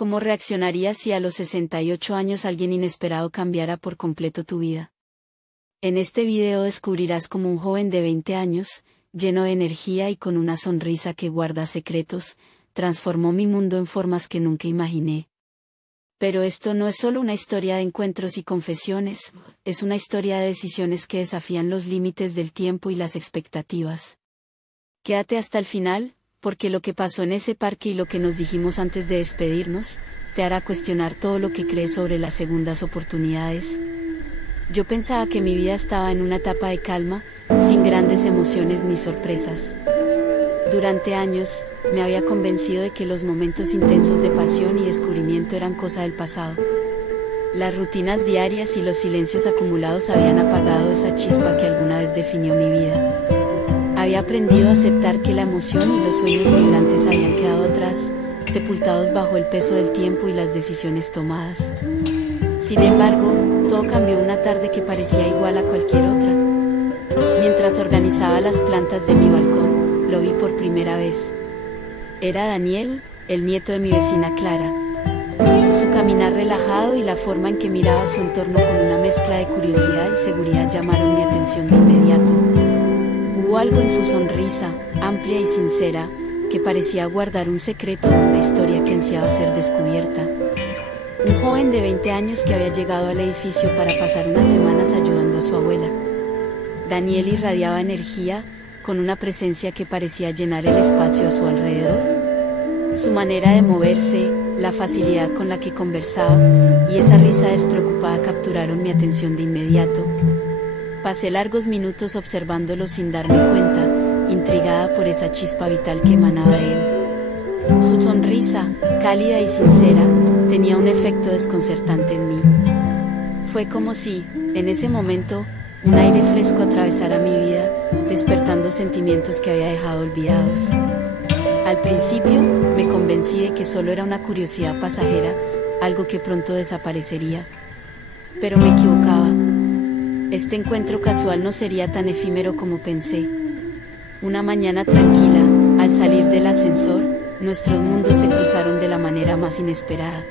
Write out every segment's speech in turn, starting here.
¿Cómo reaccionarías si a los 68 años alguien inesperado cambiara por completo tu vida? En este video descubrirás cómo un joven de 20 años, lleno de energía y con una sonrisa que guarda secretos, transformó mi mundo en formas que nunca imaginé. Pero esto no es solo una historia de encuentros y confesiones, es una historia de decisiones que desafían los límites del tiempo y las expectativas. Quédate hasta el final, porque lo que pasó en ese parque y lo que nos dijimos antes de despedirnos, te hará cuestionar todo lo que crees sobre las segundas oportunidades. Yo pensaba que mi vida estaba en una etapa de calma, sin grandes emociones ni sorpresas. Durante años, me había convencido de que los momentos intensos de pasión y descubrimiento eran cosa del pasado. Las rutinas diarias y los silencios acumulados habían apagado esa chispa que alguna vez definió mi vida. Había aprendido a aceptar que la emoción y los sueños brillantes habían quedado atrás, sepultados bajo el peso del tiempo y las decisiones tomadas. Sin embargo, todo cambió una tarde que parecía igual a cualquier otra. Mientras organizaba las plantas de mi balcón, lo vi por primera vez. Era Daniel, el nieto de mi vecina Clara. Su caminar relajado y la forma en que miraba su entorno con una mezcla de curiosidad y seguridad llamaron mi atención de inmediato. Hubo algo en su sonrisa, amplia y sincera, que parecía guardar un secreto o una historia que ansiaba ser descubierta. Un joven de 20 años que había llegado al edificio para pasar unas semanas ayudando a su abuela. Daniel irradiaba energía, con una presencia que parecía llenar el espacio a su alrededor. Su manera de moverse, la facilidad con la que conversaba, y esa risa despreocupada capturaron mi atención de inmediato. Pasé largos minutos observándolo sin darme cuenta, intrigada por esa chispa vital que emanaba de él. Su sonrisa, cálida y sincera, tenía un efecto desconcertante en mí. Fue como si, en ese momento, un aire fresco atravesara mi vida, despertando sentimientos que había dejado olvidados. Al principio, me convencí de que solo era una curiosidad pasajera, algo que pronto desaparecería. Pero me equivocaba. Este encuentro casual no sería tan efímero como pensé. Una mañana tranquila, al salir del ascensor, nuestros mundos se cruzaron de la manera más inesperada.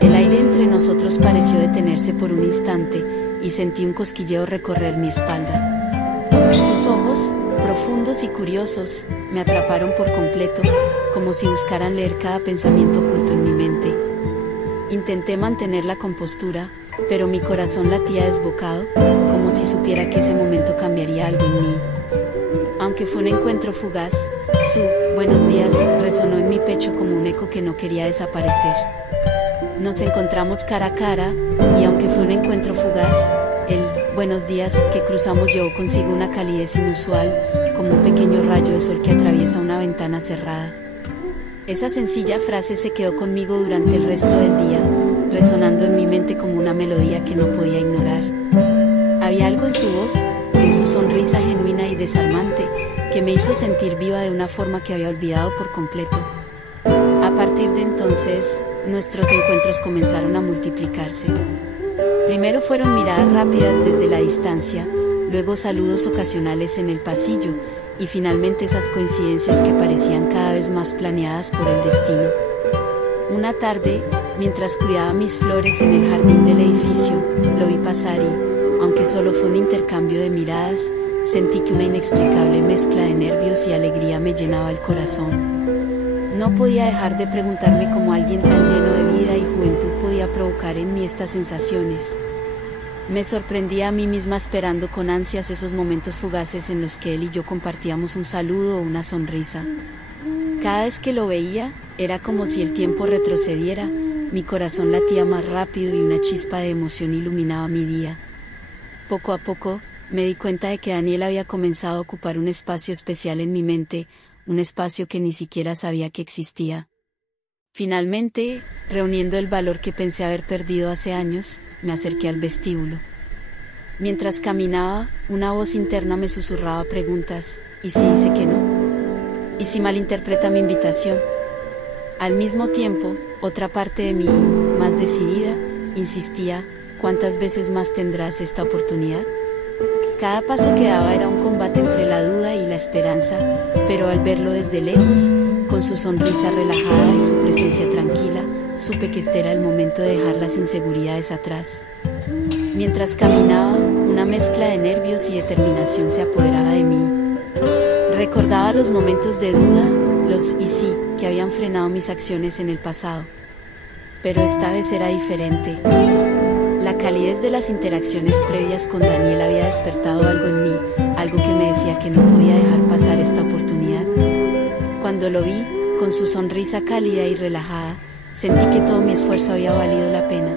El aire entre nosotros pareció detenerse por un instante, y sentí un cosquilleo recorrer mi espalda. Sus ojos, profundos y curiosos, me atraparon por completo, como si buscaran leer cada pensamiento oculto en mi mente. Intenté mantener la compostura, pero mi corazón latía desbocado, como si supiera que ese momento cambiaría algo en mí. Aunque fue un encuentro fugaz, su "buenos días" resonó en mi pecho como un eco que no quería desaparecer. Nos encontramos cara a cara, y aunque fue un encuentro fugaz, el "buenos días" que cruzamos llevó consigo una calidez inusual, como un pequeño rayo de sol que atraviesa una ventana cerrada. Esa sencilla frase se quedó conmigo durante el resto del día, resonando en mi mente como una melodía que no podía ignorar. Había algo en su voz, en su sonrisa genuina y desarmante, que me hizo sentir viva de una forma que había olvidado por completo. A partir de entonces, nuestros encuentros comenzaron a multiplicarse. Primero fueron miradas rápidas desde la distancia, luego saludos ocasionales en el pasillo, y finalmente esas coincidencias que parecían cada vez más planeadas por el destino. Una tarde, mientras cuidaba mis flores en el jardín del edificio, lo vi pasar y, aunque solo fue un intercambio de miradas, sentí que una inexplicable mezcla de nervios y alegría me llenaba el corazón. No podía dejar de preguntarme cómo alguien tan lleno de vida y juventud podía provocar en mí estas sensaciones. Me sorprendía a mí misma esperando con ansias esos momentos fugaces en los que él y yo compartíamos un saludo o una sonrisa. Cada vez que lo veía, era como si el tiempo retrocediera, mi corazón latía más rápido y una chispa de emoción iluminaba mi día. Poco a poco, me di cuenta de que Daniel había comenzado a ocupar un espacio especial en mi mente, un espacio que ni siquiera sabía que existía. Finalmente, reuniendo el valor que pensé haber perdido hace años, me acerqué al vestíbulo. Mientras caminaba, una voz interna me susurraba preguntas, ¿y si dice que no? ¿Y si malinterpreta mi invitación? Al mismo tiempo, otra parte de mí, más decidida, insistía, ¿cuántas veces más tendrás esta oportunidad? Cada paso que daba era un combate entre la duda y la esperanza, pero al verlo desde lejos, con su sonrisa relajada y su presencia tranquila, supe que este era el momento de dejar las inseguridades atrás. Mientras caminaba, una mezcla de nervios y determinación se apoderaba de mí. Recordaba los momentos de duda, los y sí, que habían frenado mis acciones en el pasado. Pero esta vez era diferente. La calidez de las interacciones previas con Daniel había despertado algo en mí, algo que me decía que no podía dejar pasar esta oportunidad. Cuando lo vi, con su sonrisa cálida y relajada, sentí que todo mi esfuerzo había valido la pena.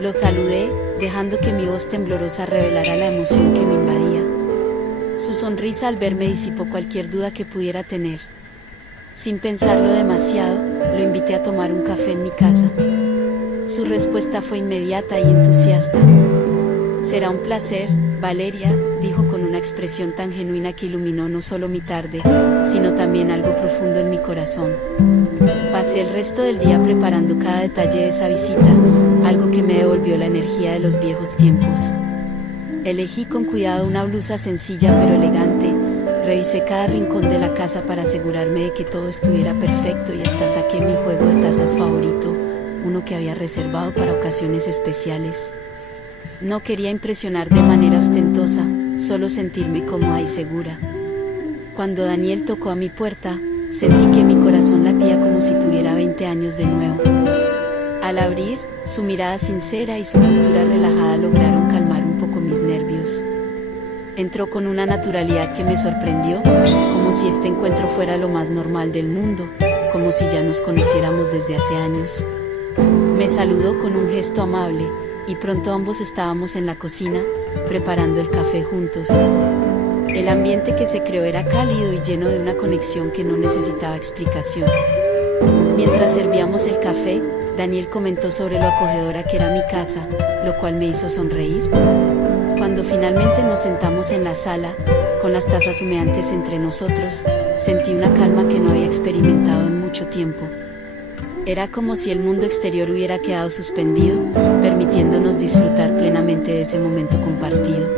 Lo saludé, dejando que mi voz temblorosa revelara la emoción que me invadía. Su sonrisa al verme disipó cualquier duda que pudiera tener. Sin pensarlo demasiado, lo invité a tomar un café en mi casa. Su respuesta fue inmediata y entusiasta. «Será un placer, Valeria», dijo con una expresión tan genuina que iluminó no solo mi tarde, sino también algo profundo en mi corazón. Pasé el resto del día preparando cada detalle de esa visita, algo que me devolvió la energía de los viejos tiempos. Elegí con cuidado una blusa sencilla pero elegante, revisé cada rincón de la casa para asegurarme de que todo estuviera perfecto y hasta saqué mi juego de tazas favorito, uno que había reservado para ocasiones especiales. No quería impresionar de manera ostentosa, solo sentirme cómoda y segura. Cuando Daniel tocó a mi puerta, sentí que mi corazón latía como si tuviera 20 años de nuevo. Al abrir, su mirada sincera y su postura relajada lograron calmar un poco mis nervios. Entró con una naturalidad que me sorprendió, como si este encuentro fuera lo más normal del mundo, como si ya nos conociéramos desde hace años. Me saludó con un gesto amable, y pronto ambos estábamos en la cocina, preparando el café juntos. El ambiente que se creó era cálido y lleno de una conexión que no necesitaba explicación. Mientras servíamos el café, Daniel comentó sobre lo acogedora que era mi casa, lo cual me hizo sonreír. Cuando finalmente nos sentamos en la sala, con las tazas humeantes entre nosotros, sentí una calma que no había experimentado en mucho tiempo. Era como si el mundo exterior hubiera quedado suspendido, permitiéndonos disfrutar plenamente de ese momento compartido.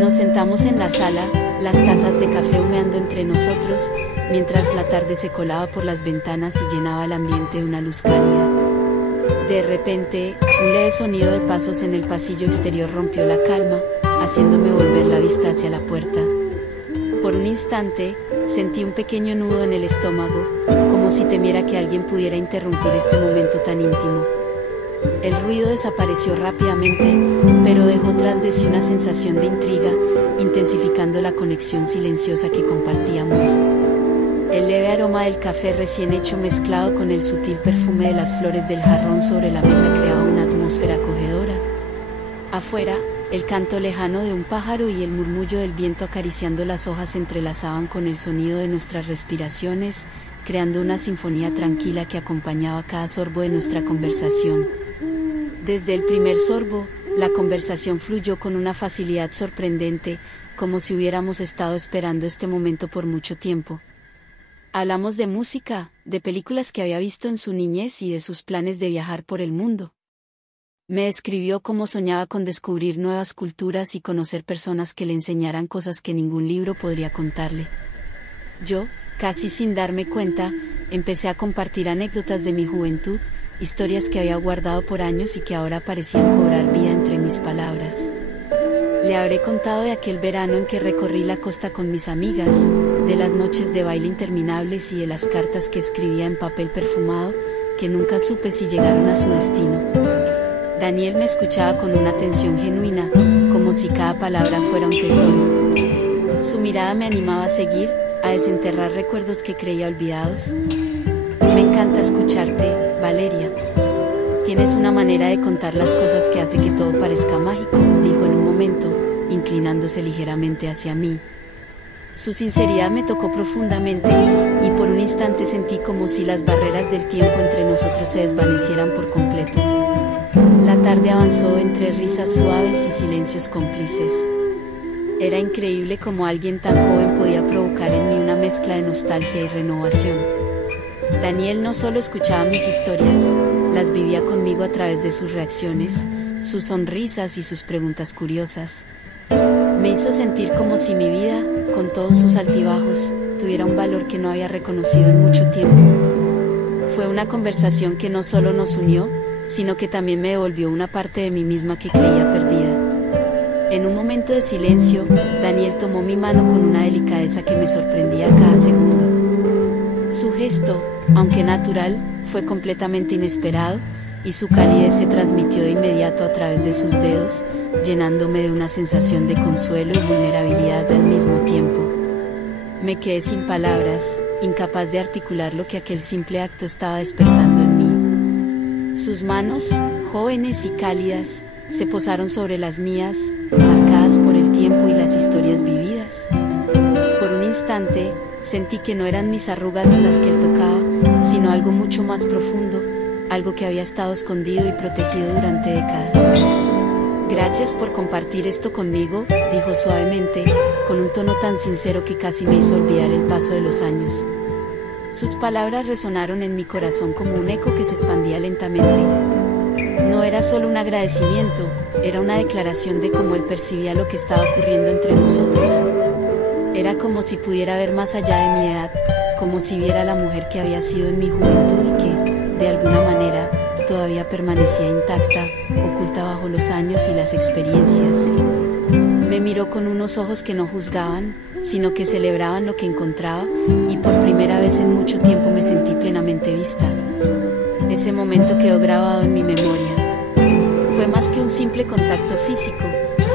Nos sentamos en la sala, las tazas de café humeando entre nosotros, mientras la tarde se colaba por las ventanas y llenaba el ambiente de una luz cálida. De repente, un leve sonido de pasos en el pasillo exterior rompió la calma, haciéndome volver la vista hacia la puerta. Por un instante, sentí un pequeño nudo en el estómago, como si temiera que alguien pudiera interrumpir este momento tan íntimo. El ruido desapareció rápidamente, pero dejó tras de sí una sensación de intriga, intensificando la conexión silenciosa que compartíamos. El leve aroma del café recién hecho mezclado con el sutil perfume de las flores del jarrón sobre la mesa creaba una atmósfera acogedora. Afuera, el canto lejano de un pájaro y el murmullo del viento acariciando las hojas se entrelazaban con el sonido de nuestras respiraciones, creando una sinfonía tranquila que acompañaba cada sorbo de nuestra conversación. Desde el primer sorbo, la conversación fluyó con una facilidad sorprendente, como si hubiéramos estado esperando este momento por mucho tiempo. Hablamos de música, de películas que había visto en su niñez y de sus planes de viajar por el mundo. Me describió cómo soñaba con descubrir nuevas culturas y conocer personas que le enseñaran cosas que ningún libro podría contarle. Yo, casi sin darme cuenta, empecé a compartir anécdotas de mi juventud, historias que había guardado por años y que ahora parecían cobrar vida entre mis palabras. Le habré contado de aquel verano en que recorrí la costa con mis amigas, de las noches de baile interminables y de las cartas que escribía en papel perfumado, que nunca supe si llegaron a su destino. Daniel me escuchaba con una atención genuina, como si cada palabra fuera un tesoro. Su mirada me animaba a seguir, a desenterrar recuerdos que creía olvidados. Me encanta escucharte, Valeria. Tienes una manera de contar las cosas que hace que todo parezca mágico, dijo en un momento, inclinándose ligeramente hacia mí. Su sinceridad me tocó profundamente, y por un instante sentí como si las barreras del tiempo entre nosotros se desvanecieran por completo. La tarde avanzó entre risas suaves y silencios cómplices. Era increíble cómo alguien tan joven podía provocar en mí una mezcla de nostalgia y renovación. Daniel no solo escuchaba mis historias, las vivía conmigo a través de sus reacciones, sus sonrisas y sus preguntas curiosas. Me hizo sentir como si mi vida, con todos sus altibajos, tuviera un valor que no había reconocido en mucho tiempo. Fue una conversación que no solo nos unió, sino que también me devolvió una parte de mí misma que creía perdida. En un momento de silencio, Daniel tomó mi mano con una delicadeza que me sorprendía a cada segundo. Su gesto, aunque natural, fue completamente inesperado, y su calidez se transmitió de inmediato a través de sus dedos, llenándome de una sensación de consuelo y vulnerabilidad al mismo tiempo. Me quedé sin palabras, incapaz de articular lo que aquel simple acto estaba despertando en mí. Sus manos, jóvenes y cálidas, se posaron sobre las mías, marcadas por el tiempo y las historias vividas. Por un instante, sentí que no eran mis arrugas las que él tocaba, sino algo mucho más profundo, algo que había estado escondido y protegido durante décadas. Gracias por compartir esto conmigo, dijo suavemente, con un tono tan sincero que casi me hizo olvidar el paso de los años. Sus palabras resonaron en mi corazón como un eco que se expandía lentamente. No era solo un agradecimiento, era una declaración de cómo él percibía lo que estaba ocurriendo entre nosotros. Era como si pudiera ver más allá de mi edad, como si viera a la mujer que había sido en mi juventud y que, de alguna manera, todavía permanecía intacta, oculta bajo los años y las experiencias. Me miró con unos ojos que no juzgaban, sino que celebraban lo que encontraba, y por primera vez en mucho tiempo me sentí plenamente vista. Ese momento quedó grabado en mi memoria. Fue más que un simple contacto físico,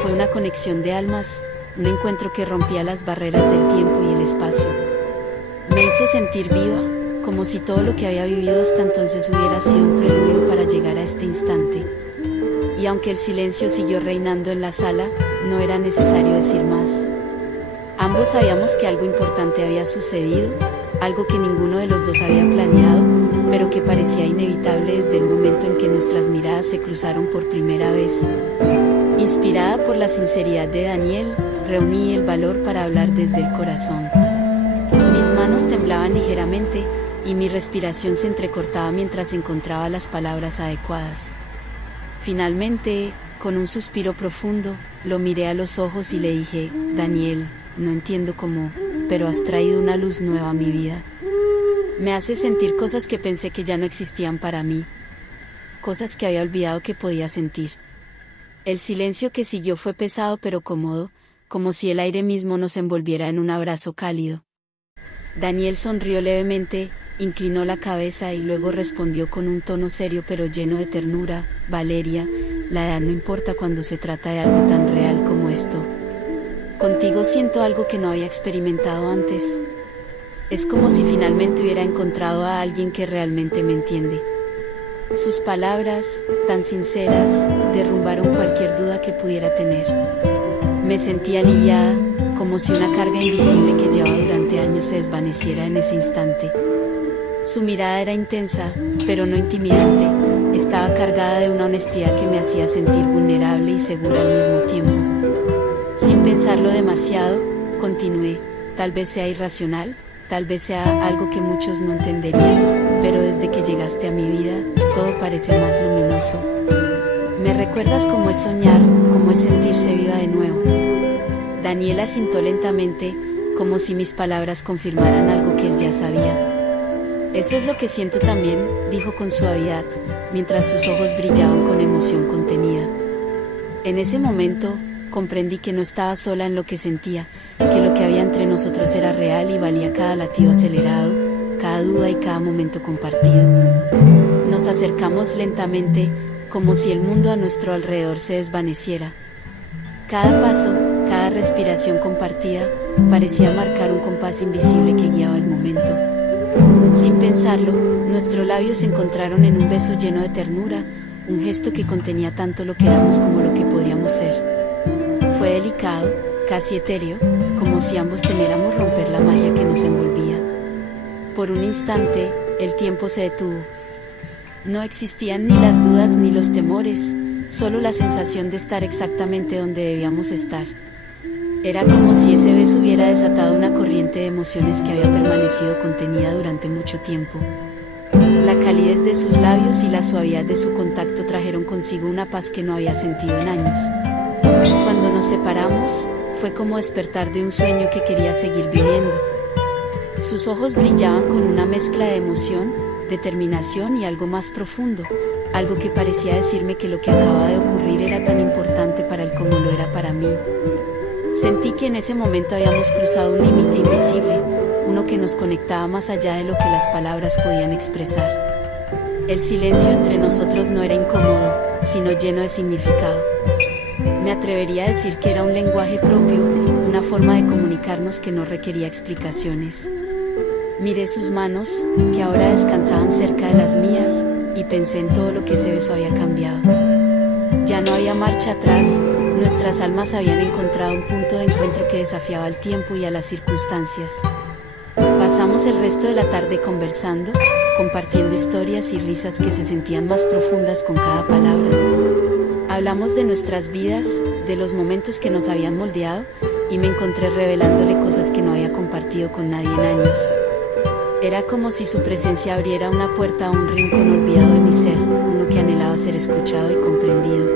fue una conexión de almas, un encuentro que rompía las barreras del tiempo y el espacio. Me hizo sentir viva, como si todo lo que había vivido hasta entonces hubiera sido un preludio para llegar a este instante. Y aunque el silencio siguió reinando en la sala, no era necesario decir más. Ambos sabíamos que algo importante había sucedido, algo que ninguno de los dos había planeado, pero que parecía inevitable desde el momento en que nuestras miradas se cruzaron por primera vez. Inspirada por la sinceridad de Daniel, reuní el valor para hablar desde el corazón. Mis manos temblaban ligeramente, y mi respiración se entrecortaba mientras encontraba las palabras adecuadas. Finalmente, con un suspiro profundo, lo miré a los ojos y le dije: Daniel, no entiendo cómo, pero has traído una luz nueva a mi vida. Me hace sentir cosas que pensé que ya no existían para mí. Cosas que había olvidado que podía sentir. El silencio que siguió fue pesado pero cómodo, como si el aire mismo nos envolviera en un abrazo cálido. Daniel sonrió levemente, inclinó la cabeza y luego respondió con un tono serio pero lleno de ternura: Valeria, la edad no importa cuando se trata de algo tan real como esto. Contigo siento algo que no había experimentado antes. Es como si finalmente hubiera encontrado a alguien que realmente me entiende. Sus palabras, tan sinceras, derrumbaron cualquier duda que pudiera tener. Me sentí aliviada, como si una carga invisible que llevaba durante años se desvaneciera en ese instante. Su mirada era intensa, pero no intimidante, estaba cargada de una honestidad que me hacía sentir vulnerable y segura al mismo tiempo. Sin pensarlo demasiado, continué: tal vez sea irracional, tal vez sea algo que muchos no entenderían, pero desde que llegaste a mi vida, todo parece más luminoso. Me recuerdas cómo es soñar, cómo es sentirse viva de nuevo. Daniela asintió lentamente, como si mis palabras confirmaran algo que él ya sabía. Eso es lo que siento también, dijo con suavidad, mientras sus ojos brillaban con emoción contenida. En ese momento, comprendí que no estaba sola en lo que sentía, que lo que había entre nosotros era real y valía cada latido acelerado, cada duda y cada momento compartido. Nos acercamos lentamente, como si el mundo a nuestro alrededor se desvaneciera. Cada paso, cada respiración compartida, parecía marcar un compás invisible que guiaba el momento. Sin pensarlo, nuestros labios se encontraron en un beso lleno de ternura, un gesto que contenía tanto lo que éramos como lo que podríamos ser. Fue delicado, casi etéreo, como si ambos temiéramos romper la magia que nos envolvía. Por un instante, el tiempo se detuvo. No existían ni las dudas ni los temores, solo la sensación de estar exactamente donde debíamos estar. Era como si ese beso hubiera desatado una corriente de emociones que había permanecido contenida durante mucho tiempo. La calidez de sus labios y la suavidad de su contacto trajeron consigo una paz que no había sentido en años. Cuando nos separamos, fue como despertar de un sueño que quería seguir viviendo. Sus ojos brillaban con una mezcla de emoción, determinación y algo más profundo, algo que parecía decirme que lo que acababa de ocurrir era tan importante para él como lo era para mí. Sentí que en ese momento habíamos cruzado un límite invisible, uno que nos conectaba más allá de lo que las palabras podían expresar. El silencio entre nosotros no era incómodo, sino lleno de significado. Me atrevería a decir que era un lenguaje propio, una forma de comunicarnos que no requería explicaciones. Miré sus manos, que ahora descansaban cerca de las mías, y pensé en todo lo que ese beso había cambiado. Ya no había marcha atrás, nuestras almas habían encontrado un punto de encuentro que desafiaba al tiempo y a las circunstancias. Pasamos el resto de la tarde conversando, compartiendo historias y risas que se sentían más profundas con cada palabra. Hablamos de nuestras vidas, de los momentos que nos habían moldeado, y me encontré revelándole cosas que no había compartido con nadie en años. Era como si su presencia abriera una puerta a un rincón olvidado de mi ser, uno que anhelaba ser escuchado y comprendido.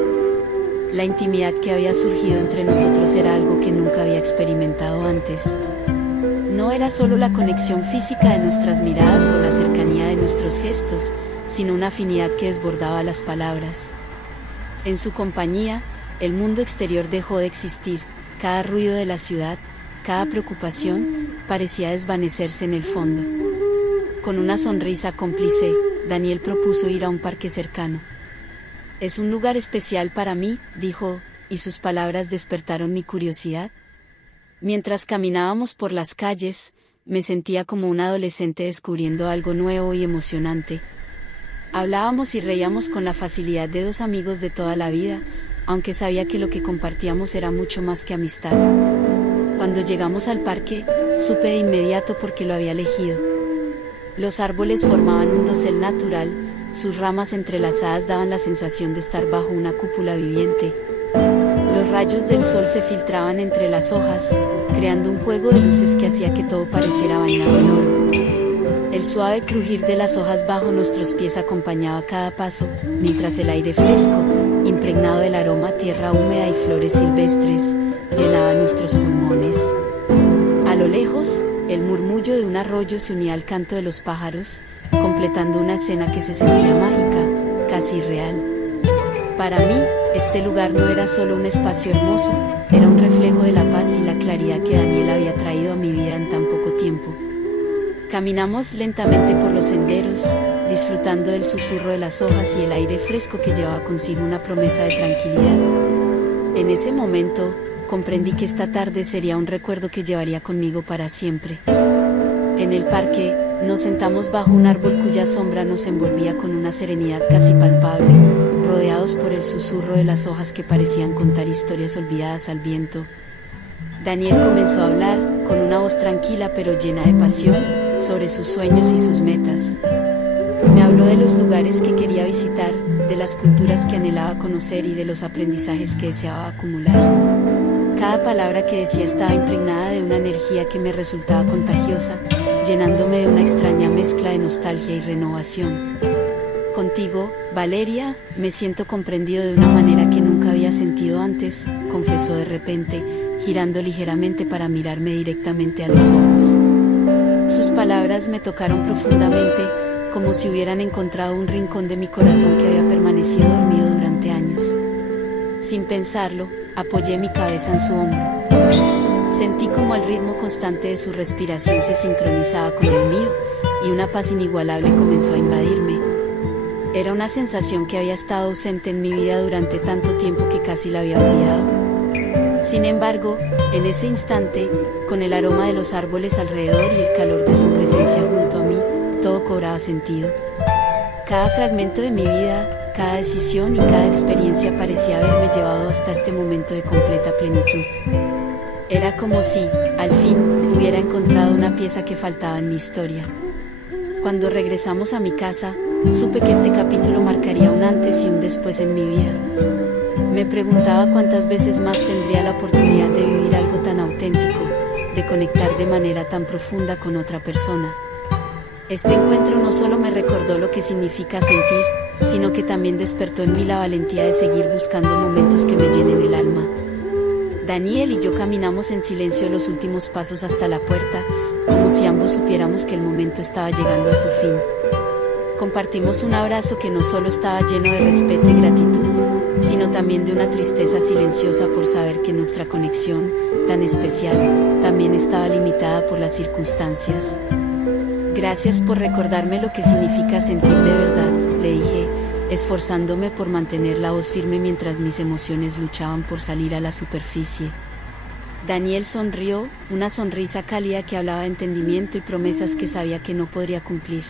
La intimidad que había surgido entre nosotros era algo que nunca había experimentado antes. No era solo la conexión física de nuestras miradas o la cercanía de nuestros gestos, sino una afinidad que desbordaba las palabras. En su compañía, el mundo exterior dejó de existir, cada ruido de la ciudad, cada preocupación, parecía desvanecerse en el fondo. Con una sonrisa cómplice, Daniel propuso ir a un parque cercano. «Es un lugar especial para mí», dijo, y sus palabras despertaron mi curiosidad. Mientras caminábamos por las calles, me sentía como un adolescente descubriendo algo nuevo y emocionante. Hablábamos y reíamos con la facilidad de dos amigos de toda la vida, aunque sabía que lo que compartíamos era mucho más que amistad. Cuando llegamos al parque, supe de inmediato por qué lo había elegido. Los árboles formaban un dosel natural, sus ramas entrelazadas daban la sensación de estar bajo una cúpula viviente. Los rayos del sol se filtraban entre las hojas, creando un juego de luces que hacía que todo pareciera bañado en oro. El suave crujir de las hojas bajo nuestros pies acompañaba cada paso, mientras el aire fresco, impregnado del aroma a tierra húmeda y flores silvestres, llenaba nuestros pulmones. A lo lejos, el murmullo de un arroyo se unía al canto de los pájaros, completando una escena que se sentía mágica, casi irreal. Para mí, este lugar no era solo un espacio hermoso, era un reflejo de la paz y la claridad que Daniel había traído a mi vida en tan poco tiempo. Caminamos lentamente por los senderos, disfrutando del susurro de las hojas y el aire fresco que llevaba consigo una promesa de tranquilidad. En ese momento, comprendí que esta tarde sería un recuerdo que llevaría conmigo para siempre. En el parque, nos sentamos bajo un árbol cuya sombra nos envolvía con una serenidad casi palpable, rodeados por el susurro de las hojas que parecían contar historias olvidadas al viento. Daniel comenzó a hablar, con una voz tranquila pero llena de pasión, sobre sus sueños y sus metas. Me habló de los lugares que quería visitar, de las culturas que anhelaba conocer y de los aprendizajes que deseaba acumular. Cada palabra que decía estaba impregnada de una energía que me resultaba contagiosa, llenándome de una extraña mezcla de nostalgia y renovación. Contigo, Valeria, me siento comprendido de una manera que nunca había sentido antes, confesó de repente, girando ligeramente para mirarme directamente a los ojos. Sus palabras me tocaron profundamente, como si hubieran encontrado un rincón de mi corazón que había permanecido dormido durante años. Sin pensarlo, apoyé mi cabeza en su hombro. Sentí como el ritmo constante de su respiración se sincronizaba con el mío, y una paz inigualable comenzó a invadirme. Era una sensación que había estado ausente en mi vida durante tanto tiempo que casi la había olvidado. Sin embargo, en ese instante, con el aroma de los árboles alrededor y el calor de su presencia junto a mí, todo cobraba sentido. Cada fragmento de mi vida, cada decisión y cada experiencia parecía haberme llevado hasta este momento de completa plenitud. Era como si, al fin, hubiera encontrado una pieza que faltaba en mi historia. Cuando regresamos a mi casa, supe que este capítulo marcaría un antes y un después en mi vida. Me preguntaba cuántas veces más tendría la oportunidad de vivir algo tan auténtico, de conectar de manera tan profunda con otra persona. Este encuentro no solo me recordó lo que significa sentir, sino que también despertó en mí la valentía de seguir buscando momentos que me llenen el alma. Daniel y yo caminamos en silencio los últimos pasos hasta la puerta, como si ambos supiéramos que el momento estaba llegando a su fin. Compartimos un abrazo que no solo estaba lleno de respeto y gratitud, sino también de una tristeza silenciosa por saber que nuestra conexión, tan especial, también estaba limitada por las circunstancias. Gracias por recordarme lo que significa sentir de verdad, le dije, esforzándome por mantener la voz firme mientras mis emociones luchaban por salir a la superficie. Daniel sonrió, una sonrisa cálida que hablaba de entendimiento y promesas que sabía que no podría cumplir.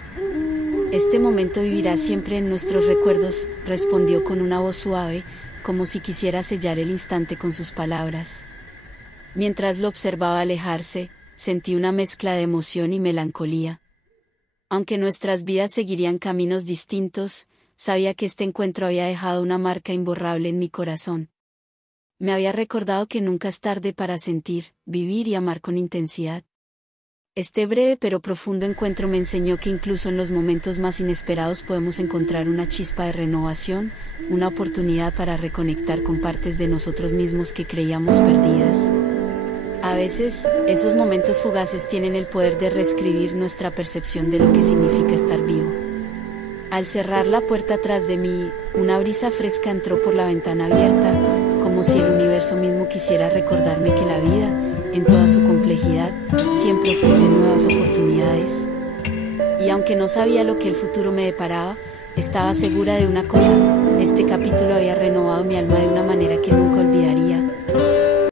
Este momento vivirá siempre en nuestros recuerdos, respondió con una voz suave, como si quisiera sellar el instante con sus palabras. Mientras lo observaba alejarse, sentí una mezcla de emoción y melancolía. Aunque nuestras vidas seguirían caminos distintos, sabía que este encuentro había dejado una marca imborrable en mi corazón. Me había recordado que nunca es tarde para sentir, vivir y amar con intensidad. Este breve pero profundo encuentro me enseñó que incluso en los momentos más inesperados podemos encontrar una chispa de renovación, una oportunidad para reconectar con partes de nosotros mismos que creíamos perdidas. A veces, esos momentos fugaces tienen el poder de reescribir nuestra percepción de lo que significa estar vivo. Al cerrar la puerta tras de mí, una brisa fresca entró por la ventana abierta, como si el universo mismo quisiera recordarme que la vida, en toda su complejidad, siempre ofrece nuevas oportunidades. Y aunque no sabía lo que el futuro me deparaba, estaba segura de una cosa: este capítulo había renovado mi alma de una manera que nunca olvidaría.